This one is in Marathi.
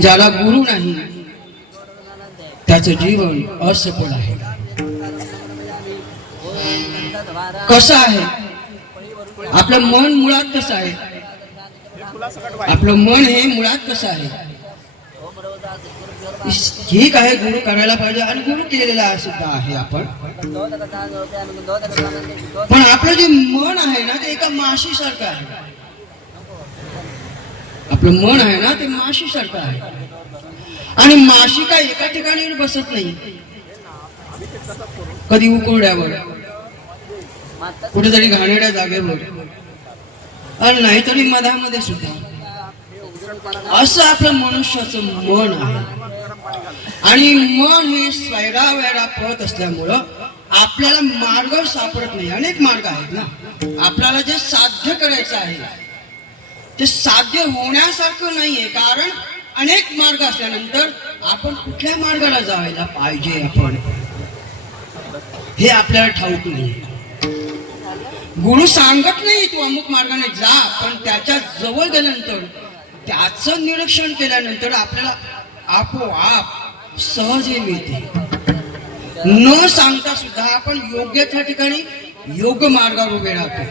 ज्याला गुरु नाही त्याचं जीवन असफल आहे. कसं आहे आपलं मन मुळात कसं आहे? आपलं मन हे मुळात कसं आहे? ठीक आहे, गुरु करायला पाहिजे आणि गुरु केलेला सुद्धा आहे आपण. पण आपलं जे मन आहे ना ते एका माशी सारखं आहे. आपलं मन आहे ना ते माशी सारखं आहे आणि माशी काय एका ठिकाणी बसत नाही. कधी उकरड्यावर, कुठेतरी घाणेरड्या जागेवर, आणि नाहीतरी मधामध्ये सुद्धा. असं आपलं मनुष्याचं मन आहे. आणि मन हे स्वैरावैरा पळत असल्यामुळं आपल्याला मार्ग सापडत नाही. अनेक मार्ग आहेत ना. आपल्याला जे साध्य करायचं आहे ते साध्य होण्यासारखं नाहीये, कारण अनेक मार्ग असल्यानंतर आपण कुठल्या मार्गाला जायला पाहिजे आपण हे आपल्याला ठाऊक नाही. गुरु सांगत नाही तू अमुक मार्गाने जा, पण त्याच्या जवळ गेल्यानंतर त्याचं निरीक्षण केल्यानंतर आपल्याला आपोआप सहज मिळते. न सांगता सुद्धा आपण योग्य त्या ठिकाणी योग्य मार्गावर उभे राहतो.